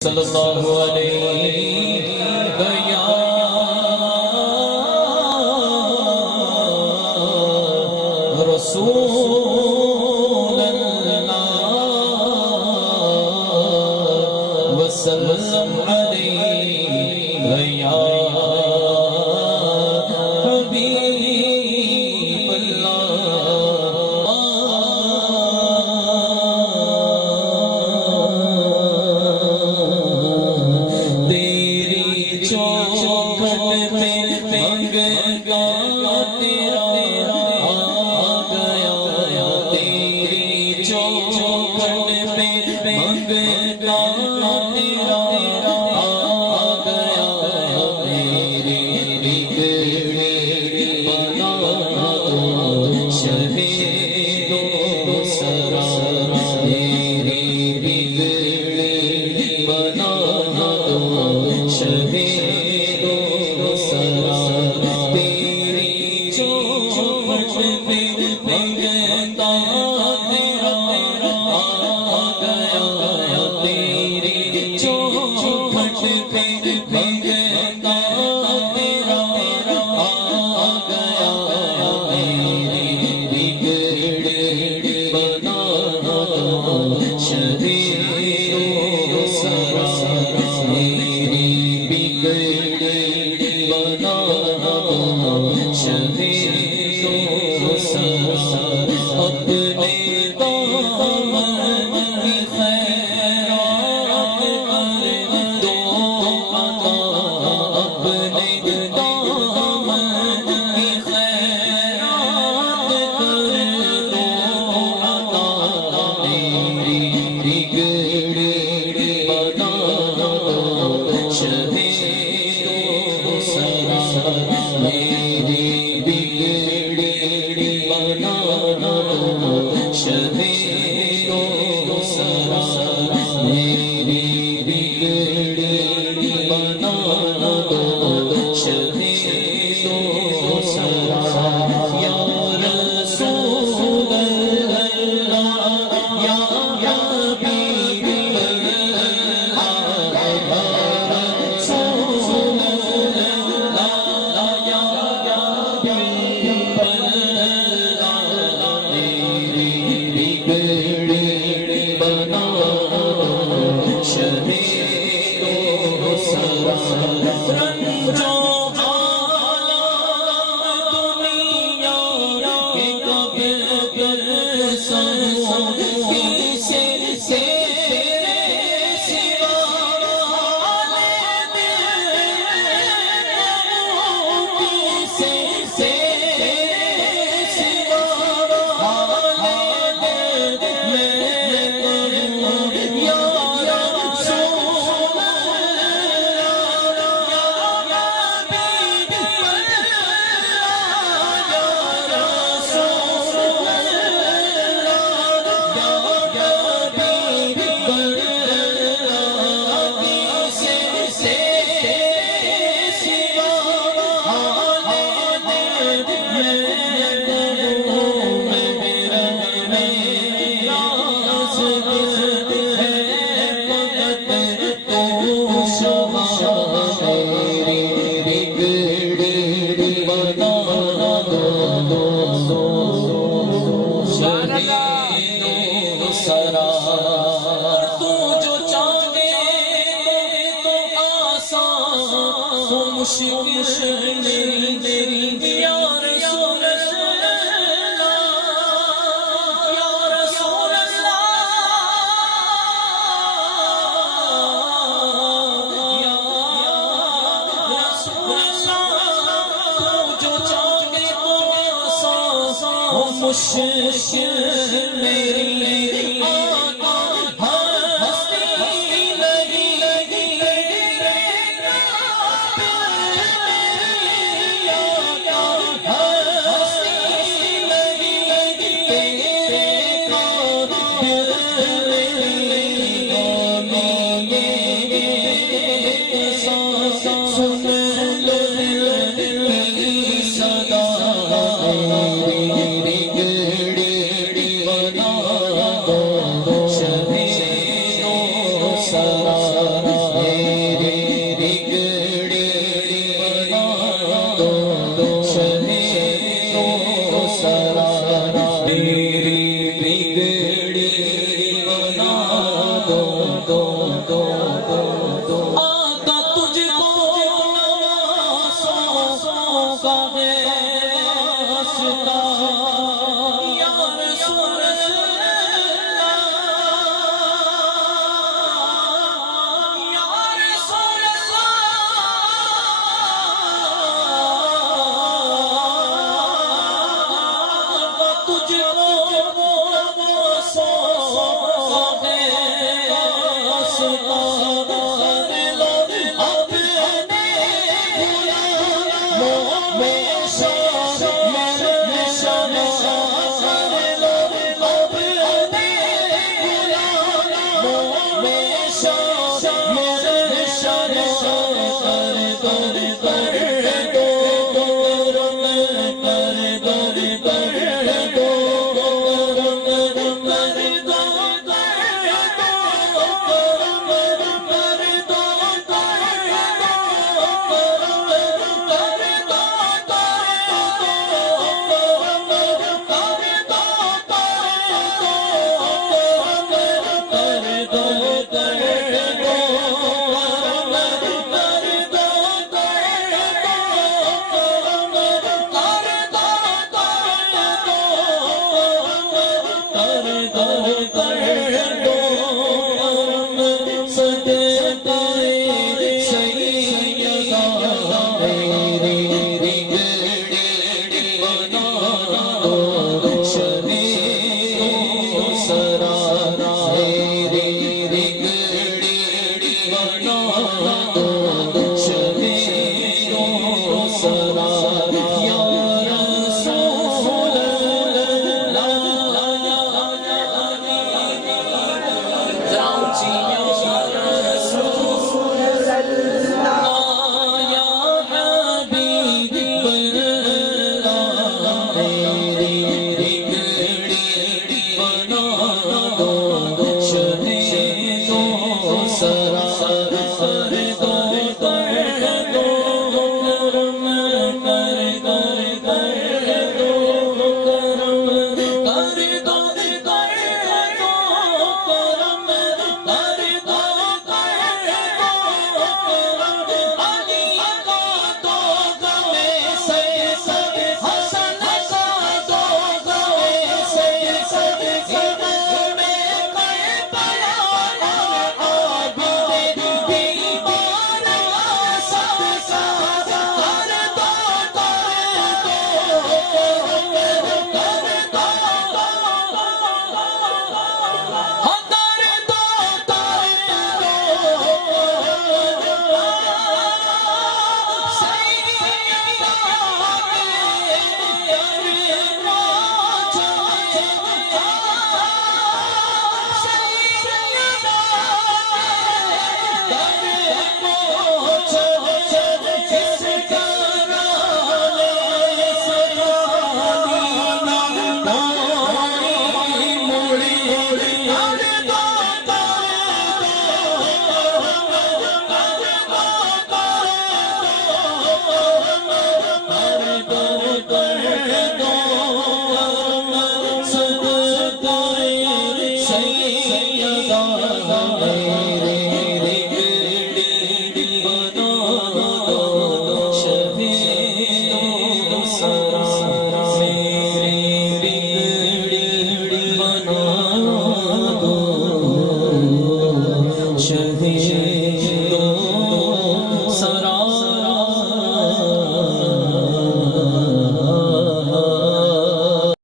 صلی اللہ علیہ یا رسول اللہ وسلم علیہ یا حبیب اللہ تیری چوکھٹ میں منگا تیرا آ گیا تیری چوکھٹ میں منگا تیرا آ گیا میری بگڑی بنا دو شہید و سرا میری بگڑی بنا دو شہید و سرا تیری چوکھٹ پہ منگتا تیرا آ گیا تیری چوکھٹ پہ منگتا تیرا آ گیا میری بگڑی بنا دو شہید و سرا میری بگڑی بنا دو شہید و سرا اپنے دامن کی خیرات کر دو عطا اپنے دامن کی خیرات کر دو عطا میری بگڑی بنا دو شہید و سرا میری بگڑی بنا دو شہید و سرا میری بگڑی بنا دو شہید و سرا یا رسول اللہ یا حبیب اللہ یا رسول اللہ یا حبیب اللہ میری بگڑی بنا دو شہید و سرا رنجو عالم دنیا کے کب کر سہوں کسے تیرے سوا والے دل کسے تیرے سوا والے دل میں کروں یا رسول اللہ یا حبیب اللہ یا رسول اللہ یا حبیب اللہ کسے تیرے سوا والے دل میں کروں میں رہنے راز ہے فقط تو شہا میری بگڑی بنا دو شہید و سرا تو جو چاہے تو آسان ہو مشکل میری یا رسول اللہ یا رسول اللہ یا رسول اللہ جو چاہے تو آسان ہو مشکل میری آقا ہر ہستی لگی تیرے نام پہ آقا ہر ہستی لگی تیرے نام سن لو میری صدا میری بگڑی بنا شفیع